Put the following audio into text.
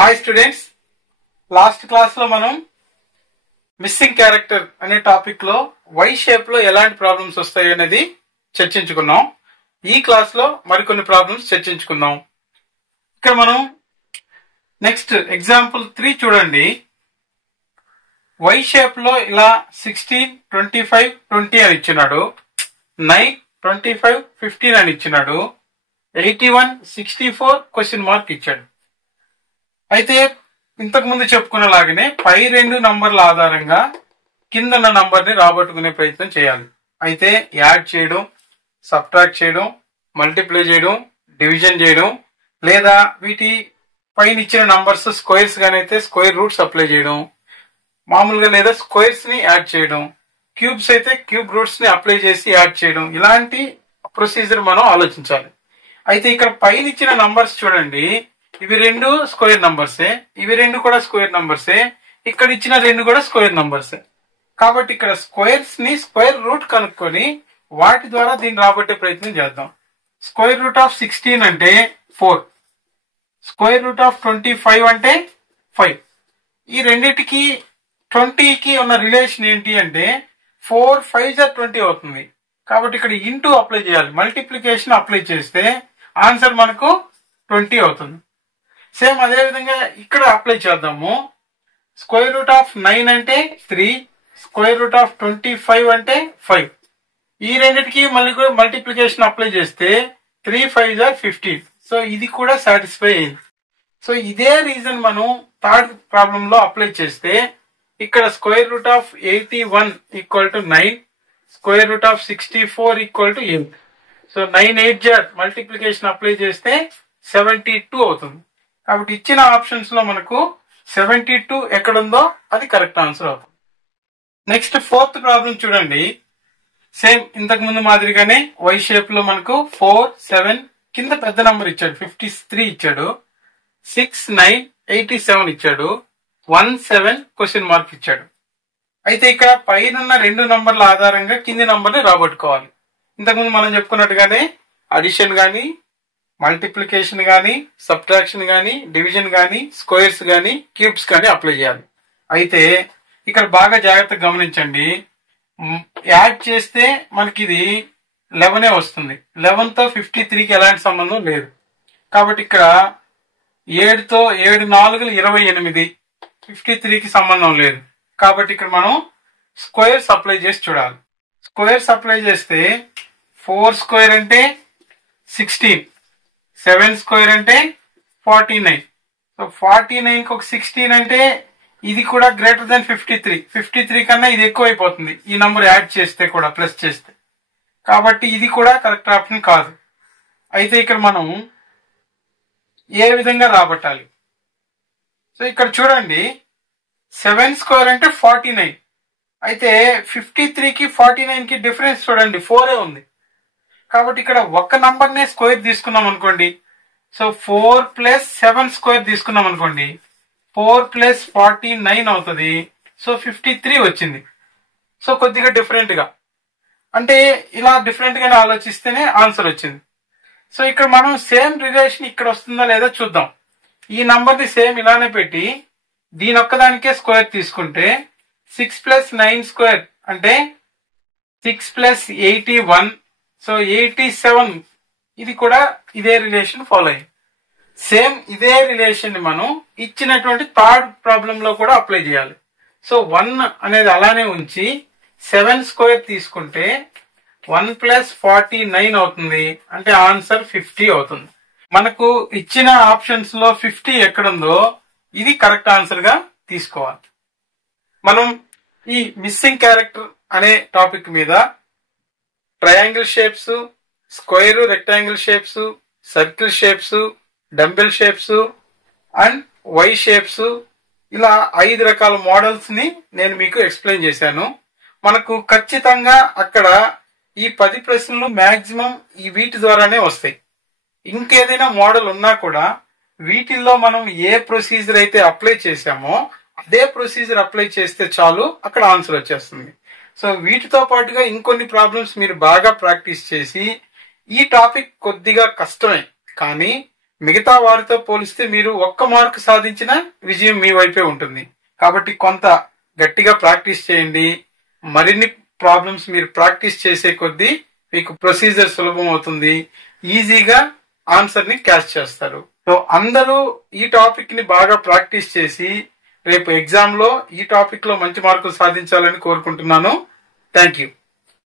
Hi students, last class లో మనం missing character అనే టాపిక్ లో వై షేప్ లో ఎలాంటి ప్రాబ్లమ్స్ వస్తాయి అనేది చర్చించుకున్నాం. ఈ క్లాస్ లో మరికొన్ని ప్రాబ్లమ్స్ చర్చించుకుందాం. ఇక్కడ మనం నెక్స్ట్ ఎగ్జాంపుల్ 3 చూడండి. వై షేప్ లో ఇలా 16, 25, 20 అని ఇచ్చినాడు. 9, 25, 15 అని ఇచ్చినాడు. 81, 64 క్వశ్చన్ మార్క్ ఇచ్చాడు. అయితే ఇంతకు ముందు చెప్పుకున్నలాగానే పై రెండు నంబర్ల ఆధారంగా కిందన్న నంబర్ ని రాబట్టుకునే ప్రయత్నం చేయాలి. అయితే యాడ్ చేయడం, సబ్ట్రాక్ట్ చేయడం, మల్టిప్లై చేయడం, డివిజన్ చేయడం, లేదా వీటి పైన ఇచ్చిన నంబర్స్ స్క్వేర్స్ గానైతే స్క్వేర్ రూట్స్ అప్లై చేయడం, మామూలుగా లేదా స్క్వేర్స్ ని యాడ్ చేయడం, క్యూబ్స్ అయితే క్యూబ్ రూట్స్ ని అప్లై చేసి యాడ్ చేయడం, ఇలాంటి ప్రొసీజర్ మనం ఆలోచించాలి. అయితే ఇక్కడ పైన ఇచ్చిన నంబర్స్ చూడండి, ఇవి రెండు స్క్వేర్ నంబర్సే, ఇవి రెండు కూడా స్క్వేర్ నంబర్సే, ఇక్కడ ఇచ్చిన రెండు కూడా స్క్వేర్ నంబర్సే. కాబట్టి ఇక్కడ స్క్వేర్స్ ని స్క్వేర్ రూట్ కనుక్కొని వాటి ద్వారా దీన్ని రాబట్టే ప్రయత్నం చేద్దాం. స్క్వేర్ రూట్ ఆఫ్ 16 అంటే 4, స్క్వేర్ రూట్ ఆఫ్ 25 అంటే 5. ఈ రెండిటికి 20కి ఉన్న రిలేషన్ ఏంటి అంటే 4, 5 20 అవుతుంది. కాబట్టి ఇక్కడ ఇంటూ అప్లై చేయాలి, మల్టిప్లికేషన్ అప్లై చేస్తే ఆన్సర్ మనకు 20 అవుతుంది. సేమ్ అదే విధంగా ఇక్కడ అప్లై చేద్దాము. స్క్వేర్ రూట్ ఆఫ్ 9 అంటే 3, స్క్వేర్ రూట్ ఆఫ్ 25 అంటే 5. ఈ రెండింటికి మళ్ళీ కూడా మల్టిప్లికేషన్ అప్లై చేస్తే 3, 5 15. సో ఇది కూడా సాటిస్ఫై అయింది. సో ఇదే రీజన్ మనం థర్డ్ ప్రాబ్లం లో అప్లై చేస్తే ఇక్కడ square root of 81 equal to 9, square root of 64 equal to 8. So 9, 8 multiplication apply చేస్తే 72 అవుతుంది. కాబట్టి ఇచ్చిన ఆప్షన్స్ లో మనకు 72 ఎక్కడుందో అది కరెక్ట్ ఆన్సర్ అవుతుంది. నెక్స్ట్ ఫోర్త్ ప్రాబ్లం చూడండి. సేమ్ ఇంతకు ముందు మాదిరిగానే వై షేప్ లో మనకు 4, 7 కింద పెద్ద నంబర్ ఇచ్చాడు, 53 ఇచ్చాడు, 6, 9, 87 ఇచ్చాడు, 1, 7 క్వశ్చన్ మార్క్ ఇచ్చాడు. అయితే ఇక్కడ పైన రెండు నంబర్ల ఆధారంగా కింది నంబర్ ని రాబట్టుకోవాలి. ఇంతకుముందు మనం చెప్పుకున్నట్టుగానే అడిషన్ గానీ, మల్టిప్లికేషన్ గానీ, సబ్ట్రాక్షన్ గానీ, డివిజన్ గానీ, స్క్వేర్స్ గానీ, క్యూబ్స్ గానీ అప్లై చేయాలి. అయితే ఇక్కడ బాగా జాగ్రత్తగా గమనించండి. యాడ్ చేస్తే మనకి ఇది 11 వస్తుంది. 11 తో 53కి ఎలాంటి సంబంధం లేదు. కాబట్టి ఇక్కడ 7తో 7 4 28, 53కి సంబంధం లేదు. కాబట్టి ఇక్కడ మనం స్క్వేర్స్ అప్లై చేసి చూడాలి. స్క్వేర్స్ అప్లై చేస్తే 4 స్క్వేర్ అంటే 16, 7 స్క్వేర్ అంటే 49. సో 49కి ఒక 16 అంటే ఇది కూడా గ్రేటర్ దెన్ 53. 53 కన్నా ఇది ఎక్కువ అయిపోతుంది ఈ నంబర్ యాడ్ చేస్తే కూడా, ప్లస్ చేస్తే. కాబట్టి ఇది కూడా కరెక్ట్ ఆప్షన్ కాదు. అయితే ఇక్కడ మనం ఏ విధంగా రాబట్టాలి? సో ఇక్కడ చూడండి, 7 స్క్వేర్ అంటే 49. అయితే 53కి 49కి డిఫరెన్స్ చూడండి, 4 ఉంది. కాబట్టి ఇక్కడ ఒక్క నంబర్ నే స్క్వేర్ తీసుకున్నాం అనుకోండి. సో 4 ప్లస్ 7 స్క్వేర్ తీసుకున్నాం అనుకోండి, 4 ప్లస్ 49 అవుతుంది. సో 53 వచ్చింది. సో కొద్దిగా డిఫరెంట్ గా, అంటే ఇలా డిఫరెంట్ గానే ఆలోచిస్తేనే ఆన్సర్ వచ్చింది. సో ఇక్కడ మనం సేమ్ రిలేషన్ ఇక్కడ వస్తుందా లేదా చూద్దాం. ఈ నంబర్ ని సేమ్ ఇలానే పెట్టి దీని ఒక్కదానికే స్క్వేర్ తీసుకుంటే 6 ప్లస్ 9 స్క్వేర్ అంటే 6 ప్లస్ 81. సో 87. ఇది కూడా ఇదే రిలేషన్ ఫాలో అయ్యింది. సేమ్ ఇదే రిలేషన్ ని మనం ఇచ్చినటువంటి థర్డ్ ప్రాబ్లం లో కూడా అప్లై చేయాలి. సో 1 అనేది అలానే ఉంచి 7 స్క్వేర్ తీసుకుంటే 1 ప్లస్ 49 అవుతుంది. అంటే ఆన్సర్ 50 అవుతుంది. మనకు ఇచ్చిన ఆప్షన్స్ లో 50 ఎక్కడుందో ఇది కరెక్ట్ ఆన్సర్ గా తీసుకోవాలి. మనం ఈ మిస్సింగ్ క్యారెక్టర్ అనే టాపిక్ మీద triangle shapes, square, rectangle shapes, circle shapes, dumbbell shapes and Y shapes, ఇలా 5 రకాల మోడల్స్ ని నేను మీకు ఎక్స్ప్లెయిన్ చేశాను. మనకు ఖచ్చితంగా అక్కడ ఈ 10 ప్రశ్నలు మాక్సిమం ఈ వీటి ద్వారానే వస్తాయి. ఇంకేదైనా మోడల్ ఉన్నా కూడా వీటిల్లో మనం ఏ ప్రొసీజర్ అయితే అప్లై చేశామో అదే ప్రొసీజర్ అప్లై చేస్తే చాలు, అక్కడ ఆన్సర్ వచ్చేస్తుంది. సో వీటితో పాటుగా ఇంకొన్ని ప్రాబ్లమ్స్ మీరు బాగా ప్రాక్టీస్ చేసి, ఈ టాపిక్ కొద్దిగా కష్టమే కానీ మిగతా వారితో పోలిస్తే మీరు ఒక్క మార్క్ సాధించిన విజయం మీ వైపే ఉంటుంది. కాబట్టి కొంత గట్టిగా ప్రాక్టీస్ చేయండి. మరిన్ని ప్రాబ్లమ్స్ మీరు ప్రాక్టీస్ చేసే కొద్దీ మీకు ప్రొసీజర్ సులభం అవుతుంది. ఈజీగా ఆన్సర్ ని క్యాచ్ చేస్తారు. సో అందరూ ఈ టాపిక్ ని బాగా ప్రాక్టీస్ చేసి రేపు ఎగ్జామ్ లో ఈ టాపిక్ లో మంచి మార్కులు సాధించాలని కోరుకుంటున్నాను. Thank you.